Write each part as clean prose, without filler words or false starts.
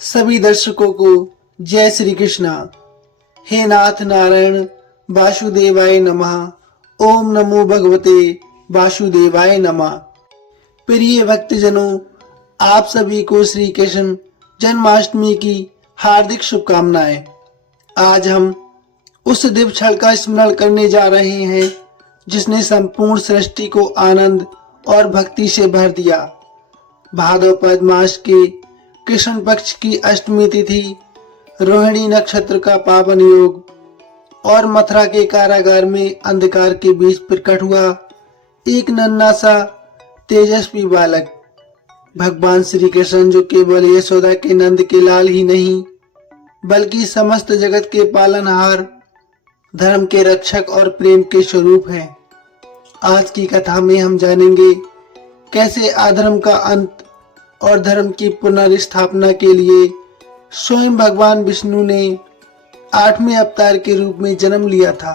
सभी दर्शकों को जय श्री कृष्णा। हे नाथ नारायण वासुदेवाय नमः। ओम नमो भगवते वासुदेवाय नमः। प्रिय भक्तजनों, आप सभी को श्री कृष्ण जन्माष्टमी की हार्दिक शुभकामनाएं। आज हम उस दिव्य क्षण का स्मरण करने जा रहे हैं जिसने संपूर्ण सृष्टि को आनंद और भक्ति से भर दिया। भाद्रपद मास के कृष्ण पक्ष की अष्टमी तिथि, रोहिणी नक्षत्र का पावन योग और मथुरा के कारागार में अंधकार के बीच प्रकट हुआ एक नन्हा सा तेजस्वी बालक भगवान श्री कृष्ण, जो केवल यशोदा के नंद के लाल ही नहीं बल्कि समस्त जगत के पालनहार, धर्म के रक्षक और प्रेम के स्वरूप हैं। आज की कथा में हम जानेंगे कैसे अधर्म का अंत और धर्म की पुनर्स्थापना के लिए स्वयं भगवान विष्णु ने 8वें अवतार के रूप में जन्म लिया था।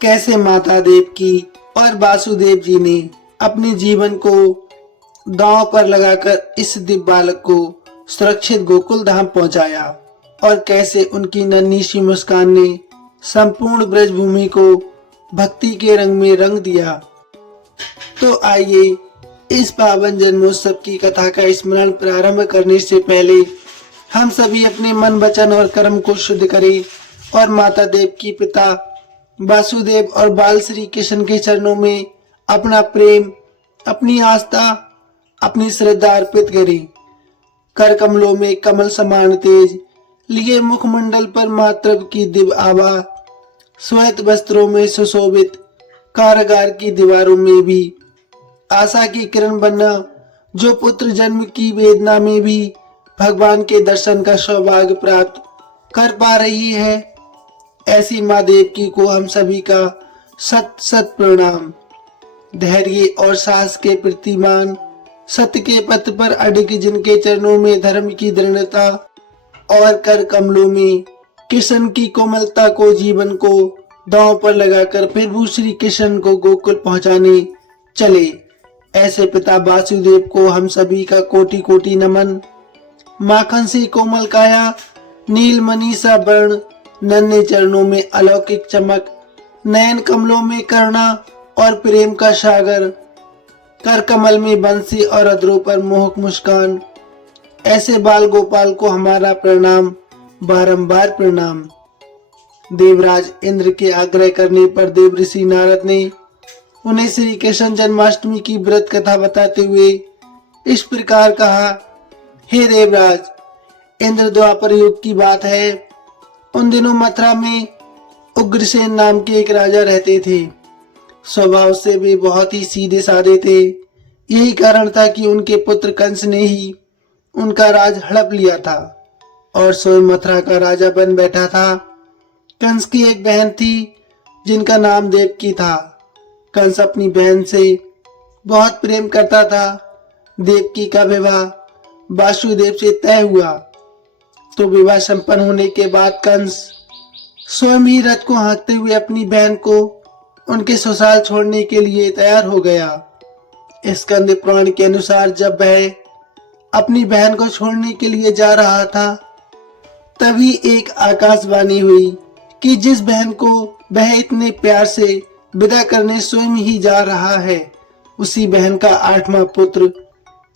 कैसे माता देवकी और वासुदेव जी ने अपने जीवन को दांव पर लगाकर इस दिव्य बालक को सुरक्षित गोकुल धाम पहुंचाया और कैसे उनकी नन्ही सी मुस्कान ने संपूर्ण ब्रजभूमि को भक्ति के रंग में रंग दिया। तो आइए इस पावन जन्मोत्सव की कथा का स्मरण प्रारंभ करने से पहले हम सभी अपने मन, वचन और कर्म को शुद्ध करें और माता देव की, पिता वासुदेव और बाल श्री कृष्ण के चरणों में अपना प्रेम, अपनी आस्था, अपनी श्रद्धा अर्पित करें। कर कमलों में कमल समान तेज लिए मुखमंडल पर मातृ की दिव्य आभा, श्वेत वस्त्रों में सुशोभित कारागार की दीवारों में भी आशा की किरण बनना, जो पुत्र जन्म की वेदना में भी भगवान के दर्शन का सौभाग्य प्राप्त कर पा रही है, ऐसी माँ देवकी को हम सभी का सत सत प्रणाम। धैर्य और साहस के प्रतिमान, सत्य के पथ पर अडिग, जिनके चरणों में धर्म की दृढ़ता और कर कमलों में कृष्ण की कोमलता को, जीवन को दांव पर लगाकर प्रभु श्री कृष्ण को गोकुल पहुंचाने चले, ऐसे पिता वासुदेव को हम सभी का कोटि कोटि नमन। माखन सी कोमल काया, नील मणि सा वर्ण, नन्हे चरणों में अलौकिक चमक, नयन कमलों में करुणा और प्रेम का सागर, कर कमल में बंसी और अधरों पर मोहक मुस्कान, ऐसे बाल गोपाल को हमारा प्रणाम, बारंबार प्रणाम। देवराज इंद्र के आग्रह करने पर देव ऋषि नारद ने उन्हें श्री कृष्ण जन्माष्टमी की व्रत कथा बताते हुए इस प्रकार कहा। हे देवराज, इंद्र द्वापर युग की बात है। उन दिनों मथुरा में उग्रसेन नाम के एक राजा रहते थे। स्वभाव से वे बहुत ही सीधे साधे थे। यही कारण था कि उनके पुत्र कंस ने ही उनका राज हड़प लिया था और स्वयं मथुरा का राजा बन बैठा था। कंस की एक बहन थी जिनका नाम देवकी था। कंस अपनी बहन से बहुत प्रेम करता था। देवकी का विवाह वासुदेव से तय हुआ तो विवाह संपन्न होने के बाद कंस स्वयं ही रथ को हाँकते हुए अपनी बहन को उनके ससुराल छोड़ने के लिए तैयार हो गया। स्कंद पुराण के अनुसार जब वह अपनी बहन को छोड़ने के लिए जा रहा था, तभी एक आकाशवाणी हुई कि जिस बहन को वह इतने प्यार से विदा करने स्वयं ही जा रहा है, उसी बहन का 8वां पुत्र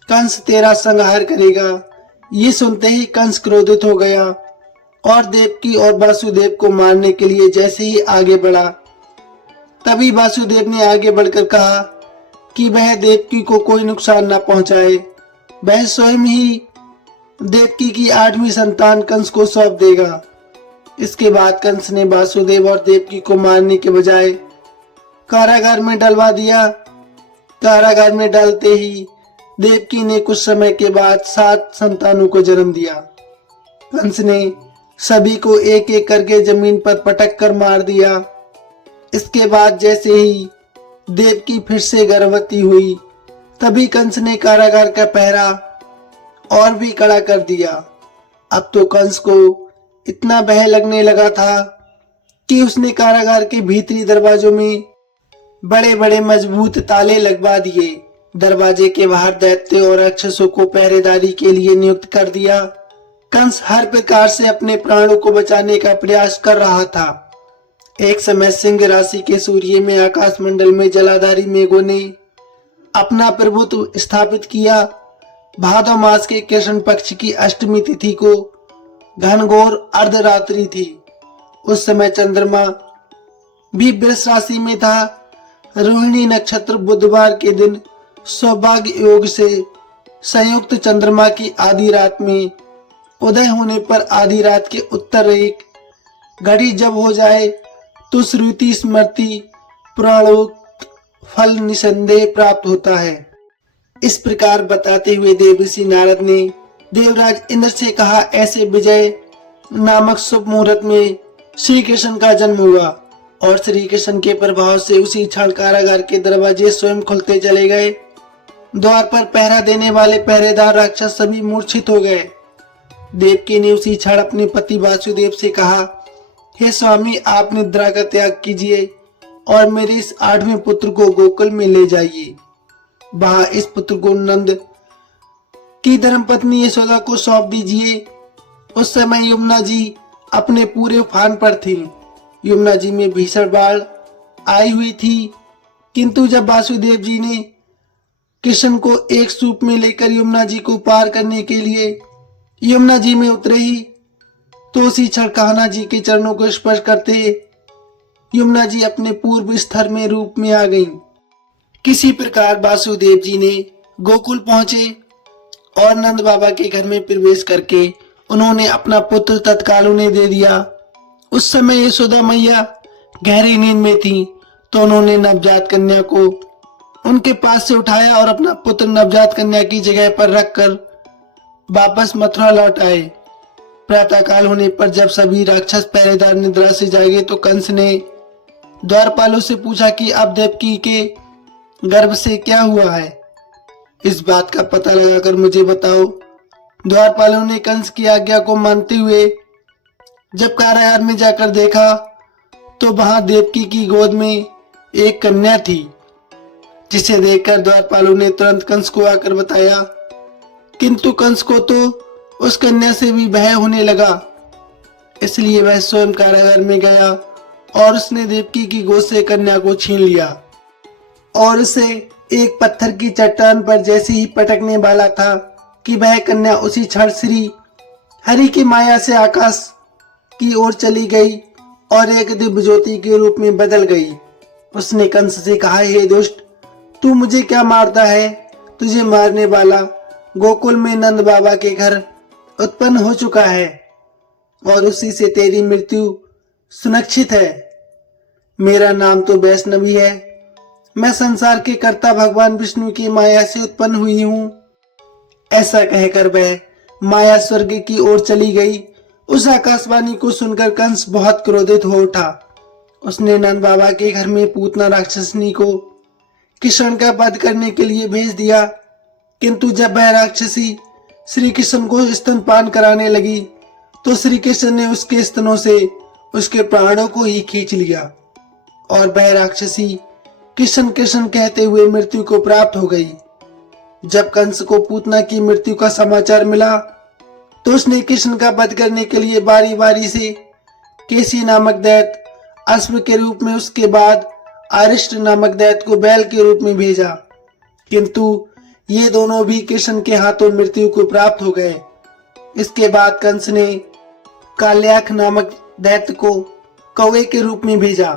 कंस तेरा संहार करेगा। ये सुनते ही कंस क्रोधित हो गया और देवकी और वासुदेव को मारने के लिए जैसे ही आगे बढ़ा, तभी वासुदेव ने आगे बढ़कर कहा कि वह देवकी को कोई नुकसान न पहुंचाए। वह स्वयं ही देवकी की 8वीं संतान कंस को सौंप देगा। इसके बाद कंस ने वासुदेव और देवकी को मारने के बजाय कारागार में डलवा दिया। कारागार में डालते ही देवकी ने कुछ समय के बाद 7 संतानों को जन्म दिया। कंस ने सभी को एक एक करके जमीन पर पटक कर मार दिया। इसके बाद जैसे ही देवकी फिर से गर्भवती हुई, तभी कंस ने कारागार का पहरा और भी कड़ा कर दिया। अब तो कंस को इतना भय लगने लगा था कि उसने कारागार के भीतरी दरवाजों में बड़े बड़े मजबूत ताले लगवा दिए। दरवाजे के बाहर दैत्य और राक्षसों को पहरेदारी के लिए नियुक्त कर दिया। कंस हर प्रकार से अपने प्राणों को बचाने का प्रयास कर रहा था। एक समय सिंह राशि के सूर्य में आकाशमंडल में जलाधारी मेघों ने अपना प्रभुत्व स्थापित किया। भादो मास के कृष्ण पक्ष की अष्टमी तिथि को घनघोर अर्धरात्रि थी। उस समय चंद्रमा भी वृष राशि में था। रोहिणी नक्षत्र बुधवार के दिन सौभाग्य योग से संयुक्त चंद्रमा की आधी रात में उदय होने पर आधी रात के उत्तर एक घड़ी जब हो जाए तो श्रुति स्मृति पुराणोक्त फल निसंदेह प्राप्त होता है। इस प्रकार बताते हुए देवर्षि नारद ने देवराज इंद्र से कहा, ऐसे विजय नामक शुभ मुहूर्त में श्री कृष्ण का जन्म हुआ और श्री कृष्ण के प्रभाव से उसी क्षण कारागार के दरवाजे स्वयं खुलते चले गए। द्वार पर पहरा देने वाले पहरेदार राक्षस सभी मूर्छित हो गए। देवकी ने उसी क्षण अपने पति वासुदेव से कहा, हे स्वामी, आप निद्रा का त्याग कीजिए और मेरे इस 8वें पुत्र को गोकुल में ले जाइए। वहां इस पुत्र को नंद की धर्मपत्नी यशोदा को सौंप दीजिए। उस समय यमुना जी अपने पूरे उफान पर थी। यमुना जी में भीषण बाढ़ आई हुई थी, किंतु जब वासुदेव जी ने कृष्ण को एक सूप में लेकर यमुना जी को पार करने के लिए यमुना जी में उतरे ही तो उसी क्षण कान्हा जी के चरणों को स्पर्श करते यमुना जी अपने पूर्व स्तर में रूप में आ गईं। किसी प्रकार वासुदेव जी ने गोकुल पहुंचे और नंद बाबा के घर में प्रवेश करके उन्होंने अपना पुत्र तत्काल उन्हें दे दिया। उस समय यशोदा मैया गहरी नींद में थी, तो उन्होंने नवजात कन्या को उनके पास से उठाया और अपना पुत्र नवजात कन्या की जगह पर रखकर वापस मथुरा लौट आए। प्रातःकाल होने पर जब सभी राक्षस पहरेदार निद्रा से जागे तो कंस ने द्वारपालों से पूछा कि अब देवकी के गर्भ से क्या हुआ है, इस बात का पता लगाकर मुझे बताओ। द्वारपालों ने कंस की आज्ञा को मानते हुए जब कारागार में जाकर देखा तो वहां देवकी की गोद में एक कन्या थी, जिसे देखकर द्वारपालों ने तुरंत कंस को आकर बताया, किंतु कंस को तो उस कन्या से भी भय होने लगा। इसलिए वह स्वयं कारागार में गया और उसने देवकी की गोद से कन्या को छीन लिया और उसे एक पत्थर की चट्टान पर जैसे ही पटकने वाला था कि वह कन्या उसी क्षण श्री हरि की माया से आकाश की ओर चली गई और एक दिव्य ज्योति के रूप में बदल गई। उसने कंस से कहा, हे दुष्ट, तू मुझे क्या मारता है? तुझे मारने वाला गोकुल में नंद बाबा के घर उत्पन्न हो चुका है और उसी से तेरी मृत्यु सुनिश्चित है। मेरा नाम तो वैष्णवी है। मैं संसार के कर्ता भगवान विष्णु की माया से उत्पन्न हुई हूँ। ऐसा कहकर वह माया स्वर्ग की ओर चली गई। उस आकाशवाणी को सुनकर कंस बहुत क्रोधित हो उठा। उसने नंद बाबा के घर में पूतना राक्षसनी को कृष्ण का वध करने के लिए भेज दिया, किंतु जब वह राक्षसी श्री कृष्ण को स्तनपान कराने लगी तो श्री कृष्ण ने उसके स्तनों से उसके प्राणों को ही खींच लिया और वह राक्षसी कृष्ण कृष्ण कहते हुए मृत्यु को प्राप्त हो गई। जब कंस को पूतना की मृत्यु का समाचार मिला तो उसने कृष्ण का वध करने के लिए बारी बारी से केसी नामक दैत्य अश्व के रूप में, उसके बाद अरिष्ट नामक दैत्य को बैल के रूप में भेजा, किंतु ये दोनों भी कृष्ण के हाथों मृत्यु को प्राप्त हो गए। इसके बाद कंस ने काल्याख नामक दैत्य को कौवे के रूप में भेजा,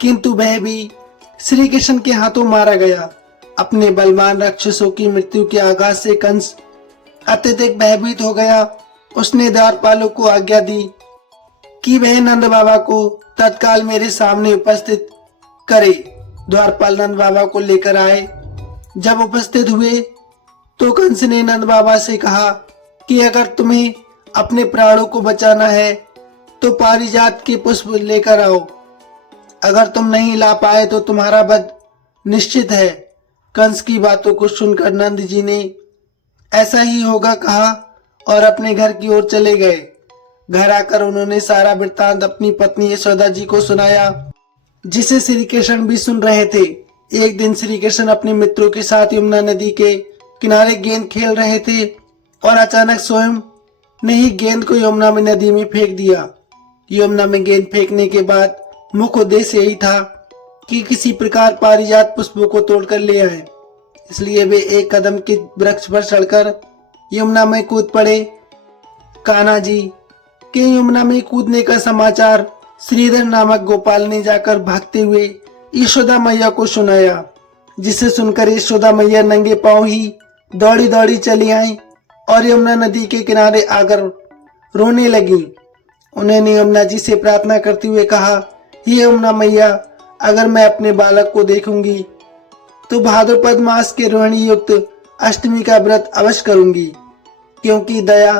किंतु वह भी श्री कृष्ण के हाथों मारा गया। अपने बलवान राक्षसों की मृत्यु के आघात से कंस अत्यधिक भयभीत हो गया। उसने द्वारपालों को आज्ञा दी कि वह नंद बाबा को तत्काल मेरे सामने उपस्थित करे। द्वारपाल नंद बाबा को लेकर आए। जब उपस्थित हुए तो कंस ने नंद बाबा से कहा कि अगर तुम्हें अपने प्राणों को बचाना है तो पारिजात के पुष्प लेकर आओ। अगर तुम नहीं ला पाए तो तुम्हारा वध निश्चित है। कंस की बातों को सुनकर नंद जी ने ऐसा ही होगा कहा और अपने घर की ओर चले गए। घर आकर उन्होंने सारा वृत्तांत अपनी पत्नी यशोदा जी को सुनाया, जिसे श्री कृष्ण भी सुन रहे थे। एक दिन श्री कृष्ण अपने मित्रों के साथ यमुना नदी के किनारे गेंद खेल रहे थे और अचानक स्वयं ने ही गेंद को यमुना में नदी में फेंक दिया। यमुना में गेंद फेंकने के बाद मुख्य उद्देश्य यही था कि किसी प्रकार पारिजात पुष्पों को तोड़कर ले आए। इसलिए वे एक कदम के वृक्ष पर चढ़कर यमुना में कूद पड़े। कान्हा जी के यमुना में कूदने का समाचार श्रीधर नामक गोपाल ने जाकर भागते हुए यशोदा मैया को सुनाया, जिसे सुनकर यशोदा मैया नंगे पांव ही दौड़ी दौड़ी चली आई और यमुना नदी के किनारे आकर रोने लगी। उन्होंने यमुना जी से प्रार्थना करते हुए कहा, हे यमुना मैया, अगर मैं अपने बालक को देखूंगी तो भाद्रपद मास के रोहिणी युक्त अष्टमी का व्रत अवश्य करूंगी, क्योंकि दया,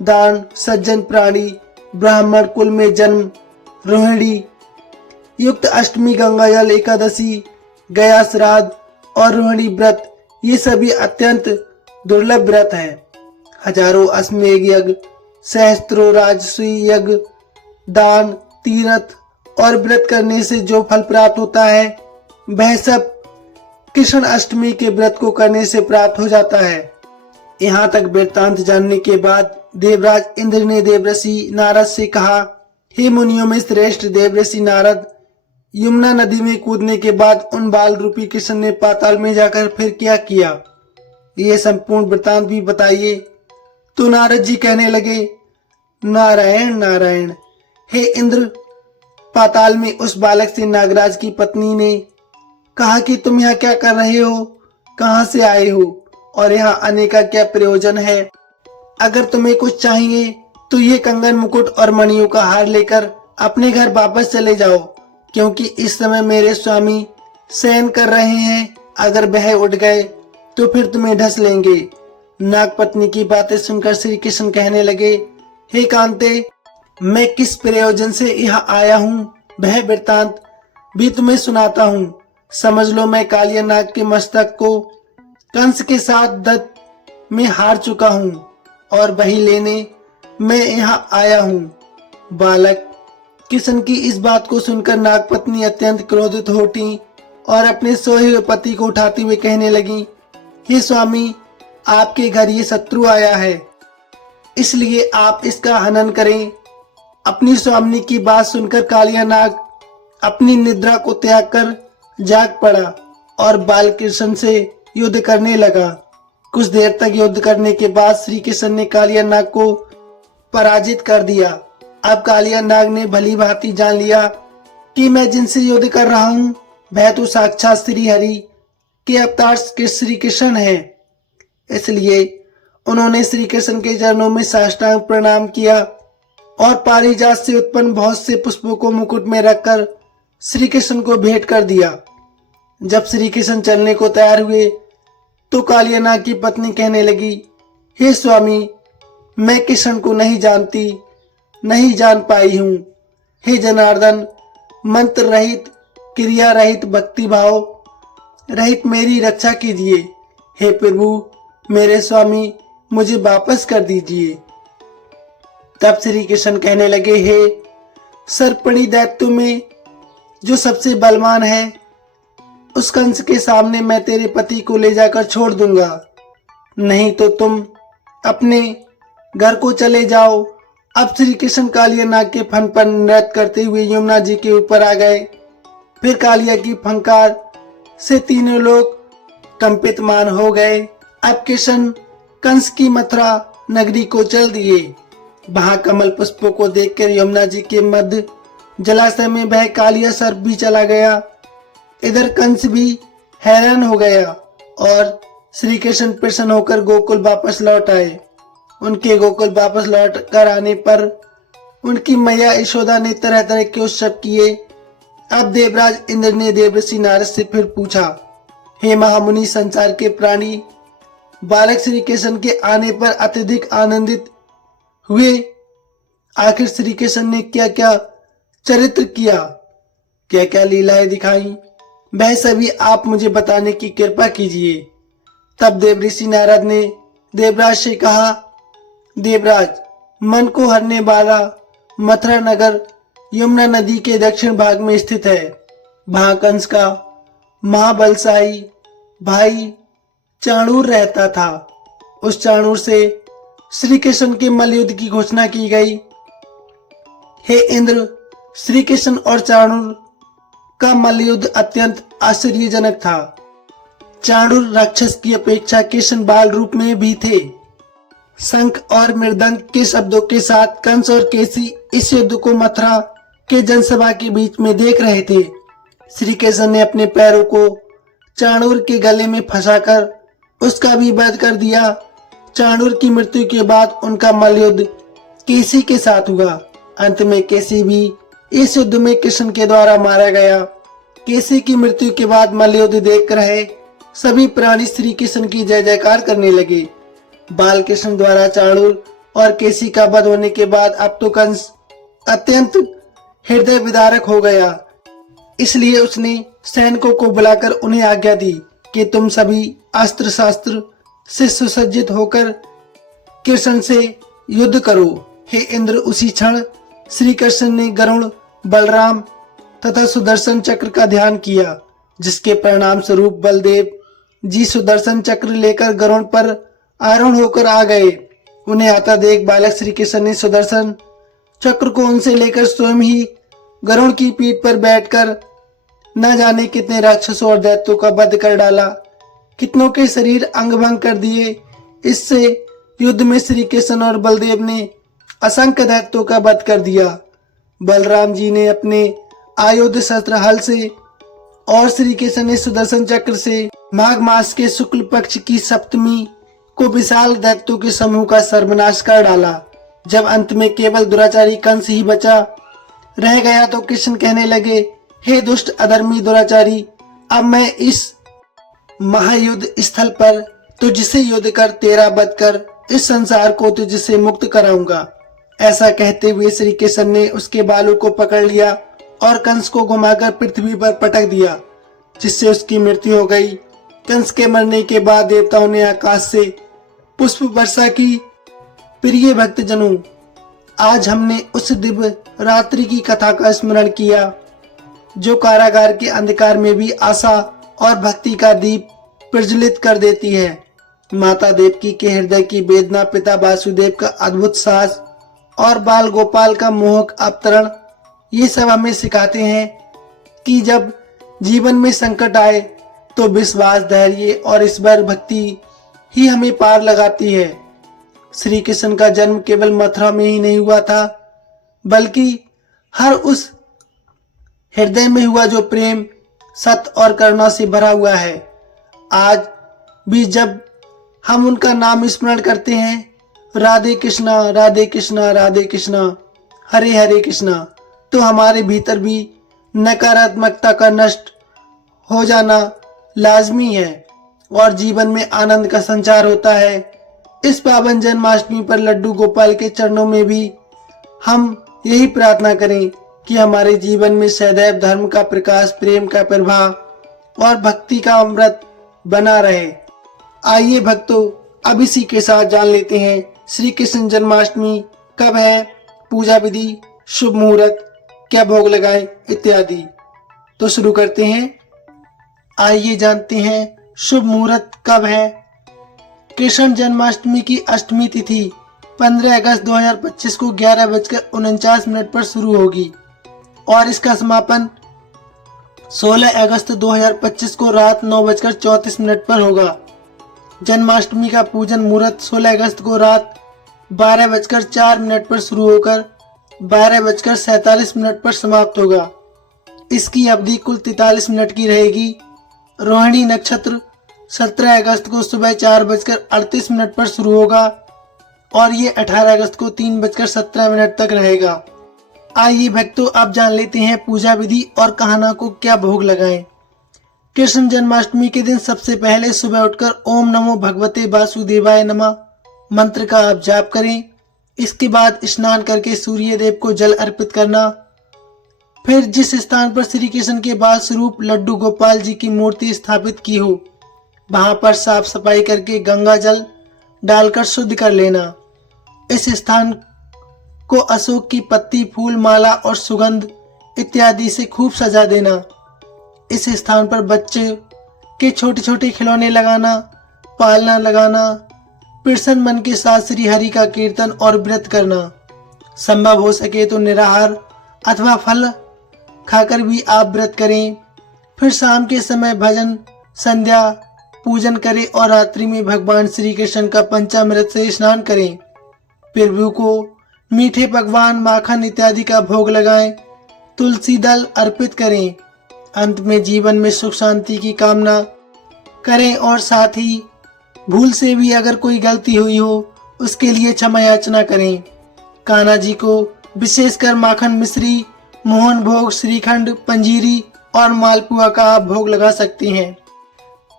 दान, सज्जन प्राणी, ब्राह्मण कुल में जन्म, रोहिणी युक्त अष्टमी, गंगा जल एकादशी, गया श्राद्ध और रोहिणी व्रत, ये सभी अत्यंत दुर्लभ व्रत हैं। हजारों अश्वमेध यज्ञ, सहस्त्रों राजसूय यज्ञ, दान, तीर्थ और व्रत करने से जो फल प्राप्त होता है वह सब कृष्ण अष्टमी के व्रत को करने से प्राप्त हो जाता है। यहाँ तक वृत्तांत जानने के बाद देवराज इंद्र ने देवऋषि नारद से कहा, हे मुनियों में श्रेष्ठ देवऋषि नारद, यमुना नदी में कूदने के बाद उन बाल रूपी कृष्ण ने पाताल में जाकर फिर क्या किया, ये संपूर्ण वृत्तांत भी बताइए। तो नारद जी कहने लगे, नारायण नारायण, हे इंद्र, पाताल में उस बालक से नागराज की पत्नी ने कहा कि तुम यहाँ क्या कर रहे हो, कहाँ से आए हो और यहाँ आने का क्या प्रयोजन है। अगर तुम्हें कुछ चाहिए तो ये कंगन, मुकुट और मणियों का हार लेकर अपने घर वापस चले जाओ, क्योंकि इस समय मेरे स्वामी शयन कर रहे हैं। अगर वह उठ गए तो फिर तुम्हें ढस लेंगे। नागपत्नी की बातें सुनकर श्री कृष्ण कहने लगे, हे कांते, मैं किस प्रयोजन से यहाँ आया हूँ वह वृत्तांत भी तुम्हें सुनाता हूँ। समझ लो, मैं कालिया नाग के मस्तक को कंस के साथ दत्त में हार चुका हूँ और वही लेने मैं यहाँ आया हूँ। बालक कृष्ण की इस बात को सुनकर नागपत्नी अत्यंत क्रोधित हो उठी और अपने सोए हुए पति को उठाते हुए कहने लगी, हे स्वामी, आपके घर ये शत्रु आया है, इसलिए आप इसका हनन करें। अपनी स्वामिनी की बात सुनकर कालिया नाग अपनी निद्रा को त्याग कर जाग पड़ा और बाल कृष्ण से युद्ध करने लगा। कुछ देर तक युद्ध करने के बाद श्री कृष्ण ने कालिया नाग को पराजित कर दिया। अब कालिया नाग ने भली भांति जान लिया कि मैं जिनसे युद्ध कर रहा हूँ वह तो साक्षात श्री हरि के अवतार श्री कृष्ण है। इसलिए उन्होंने श्री कृष्ण के चरणों में साष्टांग प्रणाम किया और पारिजात से उत्पन्न बहुत से पुष्पों को मुकुट में रखकर श्री कृष्ण को भेंट कर दिया। जब श्री कृष्ण चलने को तैयार हुए तो कालिया नाग की पत्नी कहने लगी, हे स्वामी, मैं कृष्ण को नहीं जानती, नहीं जान पाई हूँ। हे जनार्दन, मंत्र रहित, क्रिया रहित, भक्ति भाव रहित मेरी रक्षा कीजिए। हे प्रभु, मेरे स्वामी, मुझे वापस कर दीजिए। तब श्री कृष्ण कहने लगे, हे सर्पणी दैत्यों में जो सबसे बलवान है, उस कंस के सामने मैं तेरे पति को ले जाकर छोड़ दूंगा, नहीं तो तुम अपने घर को चले जाओ। अब श्री कृष्ण कालिया नाग के फन पर नृत्य करते हुए यमुना जी के ऊपर आ गए। फिर कालिया की फंकार से तीनों लोग कंपितमान हो गए। अब कृष्ण कंस की मथुरा नगरी को चल दिए। वहां कमल पुष्पों को देखकर यमुना जी के मध्य जलाशय में वह कालिया सर्प भी चला गया। इधर कंस भी हैरान हो गया और श्री कृष्ण प्रसन्न होकर गोकुल वापस लौट आए। उनके गोकुल वापस लौट कर आने पर उनकी मैया यशोदा ने तरह तरह के उत्सव किए। अब देवराज इंद्र ने देवऋषि नारद से फिर पूछा, हे महामुनि, संसार के प्राणी बालक श्री कृष्ण के आने पर अत्यधिक आनंदित हुए। आखिर श्री कृष्ण ने क्या क्या चरित्र किया, क्या क्या लीलाएं दिखाई, वह सभी आप मुझे बताने की कृपा कीजिए। तब देवऋषि नारद ने देवराज से कहा, देवराज, मन को हरने वाला मथुरा नगर यमुना नदी के दक्षिण भाग में स्थित है। वहां कंस का महाबलशाही भाई चाणूर रहता था। उस चाणूर से श्री कृष्ण के मल्लयुद्ध की घोषणा की गई। हे इंद्र, श्री कृष्ण और चाणूर का मल्लयुद्ध अत्यंत आश्चर्यजनक था। चाणूर राक्षस की अपेक्षा कृष्ण बाल रूप में भी थे। शंख और मृदंग के शब्दों के साथ कंस और केसी इस युद्ध को मथुरा के जनसभा के बीच में देख रहे थे। श्री कृष्ण ने अपने पैरों को चाणूर के गले में फंसाकर उसका भी वध कर दिया। चाणूर की मृत्यु के बाद उनका मल्लयुद्ध केसी के साथ हुआ। अंत में केसी भी इस युद्ध में कृष्ण के द्वारा मारा गया। केसी की मृत्यु के बाद मल्लयुद्ध देख रहे सभी प्राणी श्री कृष्ण की जय जयकार करने लगे। बाल कृष्ण द्वारा चाणूर और केसी का वध होने के बाद अब तो कंस अत्यंत हृदय विदारक हो गया। इसलिए उसने सैनिकों को बुलाकर उन्हें आज्ञा दी कि तुम सभी अस्त्र शास्त्र से सुसज्जित होकर कृष्ण से युद्ध करो। हे इंद्र, उसी क्षण श्री कृष्ण ने गरुड़, बलराम तथा सुदर्शन चक्र का ध्यान किया, जिसके परिणाम स्वरूप बलदेव जी सुदर्शन चक्र लेकर गरुड़ पर आरोहण होकर आ गए। उन्हें आता देख बालक श्री कृष्ण ने सुदर्शन चक्र को उनसे लेकर स्वयं ही गरुड़ की पीठ पर बैठकर न जाने कितने राक्षसों और दैत्यों का वध कर डाला, कितनों के शरीर अंग भंग कर दिए। इससे युद्ध में श्री कृष्ण और बलदेव ने असंख्य दैत्यों का वध कर दिया। बलराम जी ने अपने आयुध शस्त्र हल से और श्री कृष्ण ने सुदर्शन चक्र से माघ मास के शुक्ल पक्ष की सप्तमी को विशाल दैत्यों के समूह का सर्वनाश कर डाला। जब अंत में केवल दुराचारी कंस ही बचा रह गया तो कृष्ण कहने लगे, हे दुष्ट अधर्मी दुराचारी, अब मैं इस महायुद्ध स्थल पर तुझसे युद्ध कर तेरा वध कर इस संसार को तुझसे मुक्त कराऊंगा। ऐसा कहते हुए श्री कृष्ण ने उसके बालों को पकड़ लिया और कंस को घुमाकर पृथ्वी पर पटक दिया, जिससे उसकी मृत्यु हो गई। कंस के मरने के बाद देवताओं ने आकाश से पुष्प वर्षा की। प्रिय भक्तजनों, आज हमने उस दिव्य रात्रि की कथा का स्मरण किया जो कारागार के अंधकार में भी आशा और भक्ति का दीप प्रज्वलित कर देती है। माता देवकी के हृदय की वेदना, पिता वासुदेव का अद्भुत साहस और बाल गोपाल का मोहक अवतरण, ये सब हमें सिखाते हैं कि जब जीवन में संकट आए तो विश्वास, धैर्य और ईश्वर भक्ति ही हमें पार लगाती है। श्री कृष्ण का जन्म केवल मथुरा में ही नहीं हुआ था, बल्कि हर उस हृदय में हुआ जो प्रेम, सत्य और करुणा से भरा हुआ है। आज भी जब हम उनका नाम स्मरण करते हैं, राधे कृष्णा राधे कृष्णा राधे कृष्णा हरे हरे कृष्णा, तो हमारे भीतर भी नकारात्मकता का नष्ट हो जाना लाजमी है और जीवन में आनंद का संचार होता है। इस पावन जन्माष्टमी पर लड्डू गोपाल के चरणों में भी हम यही प्रार्थना करें कि हमारे जीवन में सदैव धर्म का प्रकाश, प्रेम का प्रभाव और भक्ति का अमृत बना रहे। आइए भक्तों, अब इसी के साथ जान लेते हैं श्री कृष्ण जन्माष्टमी कब है, पूजा विधि, शुभ मुहूर्त, क्या भोग लगाएं इत्यादि। तो शुरू करते हैं। आइए जानते हैं शुभ मुहूर्त कब है। कृष्ण जन्माष्टमी की अष्टमी तिथि 15 अगस्त 2025 को 11:49 पर शुरू होगी और इसका समापन 16 अगस्त 2025 को रात 9:34 पर होगा। जन्माष्टमी का पूजन मुहूर्त 16 अगस्त को रात 12:04 पर शुरू होकर 12:47 पर समाप्त होगा। इसकी अवधि कुल 43 मिनट की रहेगी। रोहिणी नक्षत्र 17 अगस्त को सुबह 4:38 पर शुरू होगा और ये 18 अगस्त को 3:17 तक रहेगा। आइए भक्तों, अब जान लेते हैं पूजा विधि और कहाना को क्या भोग लगाएं। कृष्ण जन्माष्टमी के दिन सबसे पहले सुबह उठकर ओम नमो भगवते वासुदेवाय नमः मंत्र का आप जाप करें। इसके बाद स्नान करके सूर्य देव को जल अर्पित करना। फिर जिस स्थान पर श्री कृष्ण के बाल स्वरूप लड्डू गोपाल जी की मूर्ति स्थापित की हो, वहां पर साफ सफाई करके गंगा जल डालकर शुद्ध कर लेना। इस स्थान को अशोक की पत्ती, फूल, माला और सुगंध इत्यादि से खूब सजा देना। इस स्थान पर बच्चे के छोटे छोटे खिलौने लगाना, पालना लगाना, प्रसन्न मन के साथ श्री हरि का कीर्तन और व्रत करना। संभव हो सके तो निराहार अथवा फल खाकर भी आप व्रत करें। फिर शाम के समय भजन संध्या पूजन करें और रात्रि में भगवान श्री कृष्ण का पंचामृत से स्नान करें। प्रभु को मीठे पकवान माखन इत्यादि का भोग लगाएं। तुलसी दल अर्पित करें। अंत में जीवन में सुख शांति की कामना करें और साथ ही भूल से भी अगर कोई गलती हुई हो उसके लिए क्षमा याचना करें। कान्हा जी को विशेषकर माखन मिश्री मोहन भोग श्रीखंड पंजीरी और मालपुआ का आप भोग लगा सकते हैं।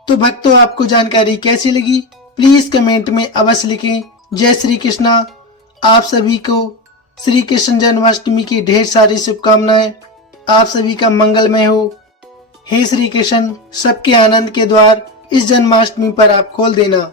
तो भक्तों, आपको जानकारी कैसी लगी प्लीज कमेंट में अवश्य लिखें। जय श्री कृष्णा। आप सभी को श्री कृष्ण जन्माष्टमी की ढेर सारी शुभकामनाएं। आप सभी का मंगलमय हो। हे श्री कृष्ण, सबके आनंद के द्वार इस जन्माष्टमी पर आप खोल देना।